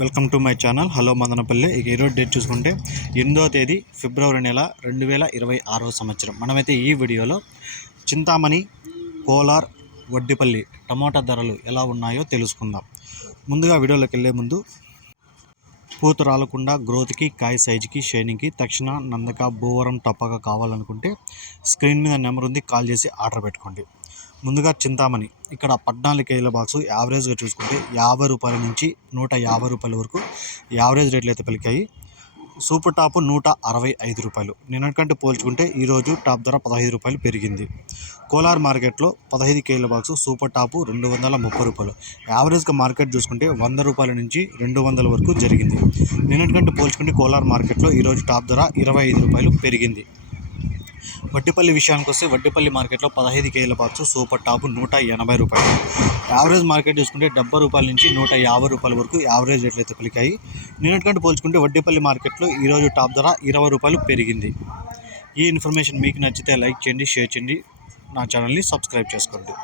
Welcome to my channel. Hello Madanapalli. ఇక ఈరోజు date చూసుకుంటే ఎనిమిదో తేదీ ఫిబ్రవరి నెల రెండు వేల ఇరవై ఆరవ సంవత్సరం. మనమైతే ఈ వీడియోలో చింతామణి కోలార్ వడ్డిపల్లి టమోటా ధరలు ఎలా ఉన్నాయో తెలుసుకుందాం. ముందుగా వీడియోలోకి వెళ్ళే ముందు పూత రాలకుండా గ్రోత్కి కాయ సైజుకి షైనింగ్కి తక్షణ నందక భూవరం టప్పక కావాలనుకుంటే స్క్రీన్ మీద నెంబర్ ఉంది కాల్ చేసి ఆర్డర్ పెట్టుకోండి. ముందుగా చింతామణి. ఇక్కడ పద్నాలుగు కేజీల బాక్స్ యావరేజ్గా చూసుకుంటే యాభై రూపాయల నుంచి నూట యాభై రూపాయల వరకు యావరేజ్ రేట్లు అయితే పలికాయి. సూపర్ టాప్ నూట అరవై ఐదు రూపాయలు. నిన్నటికంటే పోల్చుకుంటే ఈరోజు టాప్ ధర పదహైదు రూపాయలు పెరిగింది. కోలార్ మార్కెట్లో పదహైదు కేజీల బాక్స్ సూపర్ టాపు రెండు వందల ముప్పై రూపాయలు. యావరేజ్గా మార్కెట్ చూసుకుంటే వంద రూపాయల నుంచి రెండు వందల వరకు జరిగింది. నిన్నటికంటే పోల్చుకుంటే కోలార్ మార్కెట్లో ఈరోజు టాప్ ధర ఇరవై ఐదు రూపాయలు పెరిగింది. వడ్డిపల్లి విషయానికి వస్తే వడ్డిపల్లి మార్కెట్లో పదహైదు కేజీల బాక్స్ సూపర్ టాప్ నూట ఎనభై రూపాయలు. యావరేజ్ మార్కెట్ చూసుకుంటే డెబ్బై రూపాయల నుంచి నూట యాభై రూపాయల వరకు యావరేజ్ రేట్లు అయితే పలికాయి. నిన్నటికంటే పోల్చుకుంటే వడ్డిపల్లి మార్కెట్లో ఈరోజు టాప్ ధర ఇరవై రూపాయలు పెరిగింది. ఈ ఇన్ఫర్మేషన్ మీకు నచ్చితే లైక్ చేయండి షేర్ చేయండి. నా ఛానల్ని సబ్స్క్రైబ్ చేసుకోండి.